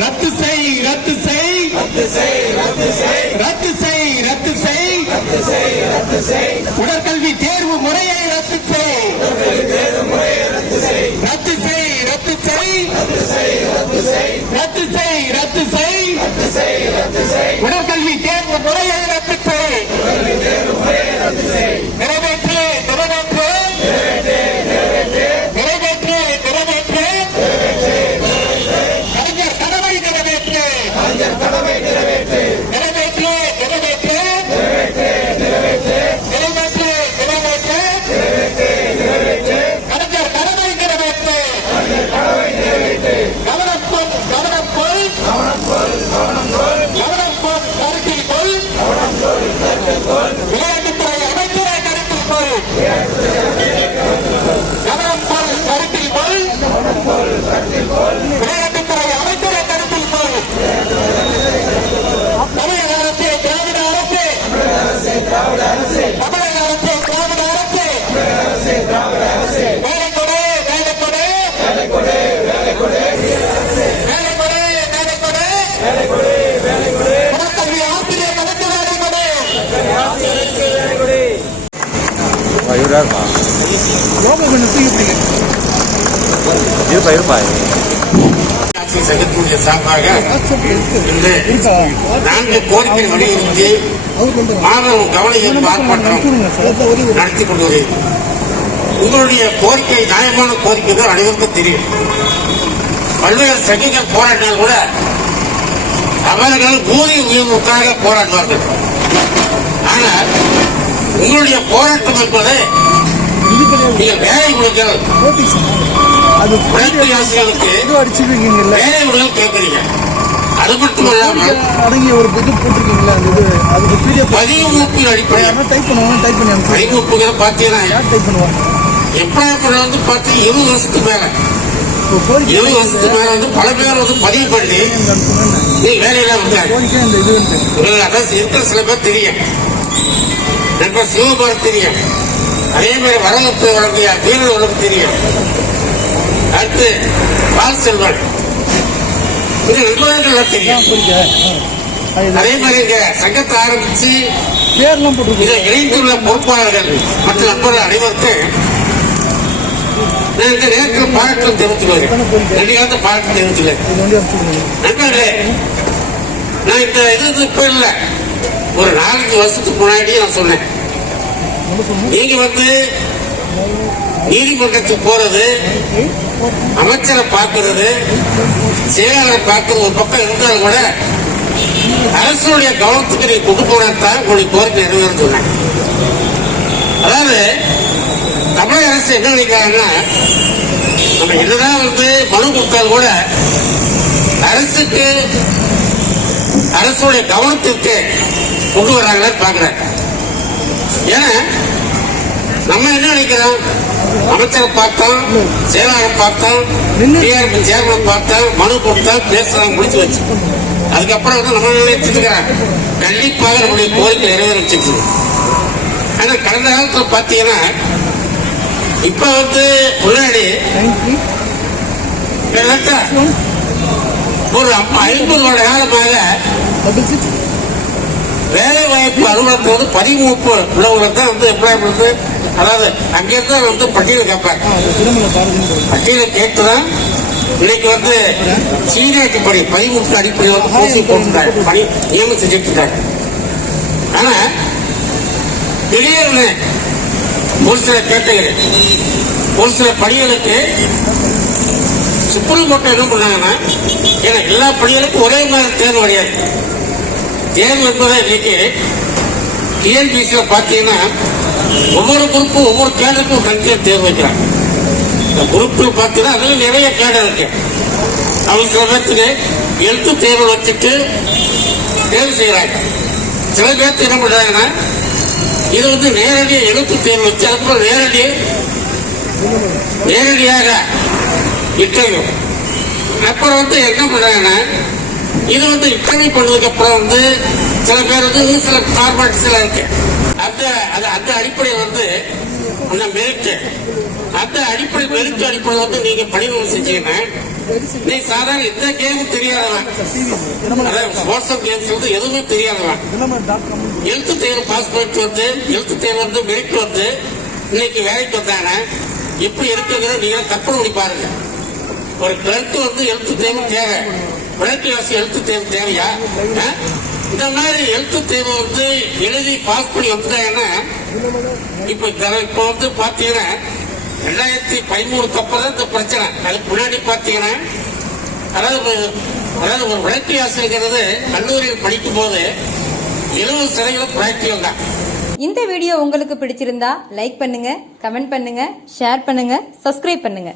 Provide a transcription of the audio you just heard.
ரத்து செய் ரத்து செய் ரத்து செய் ரத்து செய் உடற்கல்வி தேர்வு முறையை ரத்து செய் ரத்து செய் ரத்து செய் ரத்து செய் ரத்து செய் உடற்கல்வி தேர்வு முறையை விளையாட்டுத்துறை அமைச்சரை கருத்தில் கொள் லோகல் கொஞ்சம் தூக்கி பிடிங்க இருப்பா இருப்பா ஆட்சி சங்கத்தினுடைய சார்பாக இந்த நான்கு கோரிக்கை வலியுறுத்தி அவர் கொண்டு வா. மாபெரும் கவன ஈர்ப்பு ஆர்ப்பாட்டம் கொடுங்க சார் அதான் ஒரே ஒரு நடத்தி கொண்டு வருகிறது உங்களுடைய கோரிக்கை நியாயமான கோரிக்கை தான் அனைவருக்கும் தெரியும். பல்வேறு சங்கிகள் போராட்டினால் கூட அவர்கள் ஊதிய உயர்வுக்காக போராடுவார்கள். ஆனால் உங்களுடைய போராட்டம் என்பது நீங்கள் வேலை சார். அது அடிச்சிருக்கீங்கல்ல? வேலை கொடுங்கள் கேட்குறீங்க. அது மட்டுமல்லாமல் அடங்கிய ஒரு இது போட்டிருக்கீங்களா அந்த இது அதுக்கு பிடிஎஃப் அடிப்படையில் டைப் பண்ணுவாங்க டைப் பண்ணி பதிவுப்புகளை பார்த்தீங்கன்னா யார் டைப் பண்ணுவாங்க எம்ப்ளாய்மெண்ட் வந்து பார்த்து இருபது வருஷத்துக்கு மேல. இருபது வருஷத்துக்கு மேல வந்து பல பேர் வந்து பதிவு பண்ணி நீ வேலையில வந்தாங்க அதான் இருக்கிற சில பேர் தெரியும். நண்பர் சிவகுமார் தெரியும். அதே மாதிரி வரலாற்று வழங்கிய வீரர் உனக்கு தெரியும். அடுத்து பால் செல்வன். இது நிர்வாகங்கள் தெரியும். அது மாதிரி இங்க சங்கத்தை ஆரம்பிச்சு இதை இணைத்துள்ள பொறுப்பாளர்கள் மற்ற நண்பர்கள் அனைவருக்கும் நான் இந்த நேரத்தில் பாராட்டம் தெரிவித்துள்ளேன் ரெண்டு காலத்தை பாராட்டம் தெரிவித்துள்ளேன் நண்பர்களே நான் இந்த இது இப்ப இல்ல. ஒரு நாலஞ்சு வருஷத்துக்கு முன்னாடியே நான் சொன்னேன். நீங்க வந்து நீதிமன்றத்துக்கு போறது அமைச்சரை பார்க்கறது செயலாளரை பார்க்கறது ஒரு பக்கம் இருந்தாலும் கூட அரசுடைய கவனத்துக்கு நீ கொண்டு போனாதான் உங்களுடைய கோரிக்கை நிறைவேறும் சொன்னேன் அதாவது தமிழக அரசு என்ன நினைக்கிறாங்கன்னா நம்ம என்னதான் வந்து மனு கொடுத்தாலும் கூட அரசுக்கு அரசுடைய கவனத்திற்கு கொண்டு வர்றாங்களான்னு பாக்குறாங்க ஏன்னா நம்ம என்ன நினைக்கிறோம்? அமைச்சரை பார்த்தோம் செயலாளரை பார்த்தோம் டிஆர்பி சேர்மன் பார்த்தோம் மனு கொடுத்தோம் பேசுறாங்க முடிச்சு வச்சு. அதுக்கப்புறம் வந்து நம்ம நினைச்சிட்டு இருக்கிறாங்க கண்டிப்பாக நம்முடைய கோரிக்கை நிறைவேறிச்சிருக்கு ஆனா கடந்த காலத்துல பாத்தீங்கன்னா இப்ப வந்து முன்னாடி ஒரு ஐம்ப- ஐம்பது வருட காலமாக வேலை வாய்ப்பு அலுவலகத்தில் வந்து பதிமூப்பு உள்ளவங்களுக்கு தான் வந்து எம்ப்ளாய்மெண்ட் அதாவது அங்கிருந்து தான் வந்து பட்டியல் கேட்பாங்க பாரதின்னு பட்டியலை கேட்டு தான் இன்னைக்கு வந்து சீனியாரிட்டி படி பதிமூக்கு அடிப்படையில் வந்து பூசி போட்டுட்டாங்க பணி நியமனம் செஞ்சுட்டு இருக்காங்க ஆனா திடீர்னு ஒரு சில கேட்டகரி ஒரு சில பணிகளுக்கு சுப்ரீம் கோர்ட் என்ன பண்ணாங்கன்னா ஏன்னா எல்லா பணிகளுக்கும் ஒரே மாதிரி தேர்வு கிடையாது. தேர்வு என்பதை இன்னைக்கு டிஎன்பிசியில் பார்த்தீங்கன்னா ஒவ்வொரு குரூப்பும் ஒவ்வொரு கேடருக்கும் தனியாக தேர்வு வைக்கிறாங்க. இந்த குரூப்பில் பார்த்தீங்கன்னா அதுல நிறைய கேடர் இருக்கு. அவங்க சில பேர்த்துக்கு எழுத்து தேர்வு வச்சுட்டு தேர்வு செய்யறாங்க. சில பேர்த்து என்ன பண்றாங்கன்னா இது வந்து நேரடியாக எழுத்து தேர்வு வச்சு அதுக்கப்புறம் நேரடி நேரடியாக இன்டர்வியூ அப்புறம் வந்து என்ன பண்றாங்கன்னா இது வந்து இன்டர்வியூ பண்ணதுக்கு அப்புறம் வந்து சில பேர் வந்து சில ஃபார்மேட்ஸ் எல்லாம் இருக்கு. அந்த அது அந்த அடிப்படையில் வந்து அந்த மெரிட் அந்த அடிப்படை மெரிட் அடிப்படையில் வந்து நீங்க பணிபுரிவு செஞ்சீங்கன்னா நீ சாதாரண எந்த கேமும் தெரியாதவன். அதாவது வாட்ஸ்அப் கேம்ஸ் வந்து எதுவுமே தெரியாதவன். எழுத்து தேர்வு பாஸ் பண்ணிட்டு வந்து எழுத்து தேர்வு வந்து மெரிட் வந்து இன்னைக்கு வேலைக்கு வந்தாங்க எப்படி இருக்குங்கிற நீங்க கற்பனை பண்ணி பாருங்க. ஒரு கிளர்க்கு வந்து எழுத்து தேர்வு தேவை. விளக்கு எழுத்து தேர்வு தேவையா? இந்த மாதிரி எழுத்து தேர்வு வந்து எழுதி பாஸ் பண்ணி வந்தாங்கன்னா இப்ப இப்ப வந்து பாத்தீங்கன்னா ரெண்டாயிரத்தி பதிமூணுக்கு அப்புறம் தான் இந்த பிரச்சனை. அதுக்கு முன்னாடி பாத்தீங்கன்னா அதாவது ஒரு- அதாவது ஒரு விளக்கு ஆசிரியர்கிறது கல்லூரியில் படிக்கும் போது எழுபது சிறைகளும் பிராக்டிகல் தான். இந்த வீடியோ உங்களுக்கு பிடிச்சிருந்தா லைக் பண்ணுங்க கமெண்ட் பண்ணுங்க ஷேர் பண்ணுங்க சப்ஸ்கிரைப் பண்ணுங்க.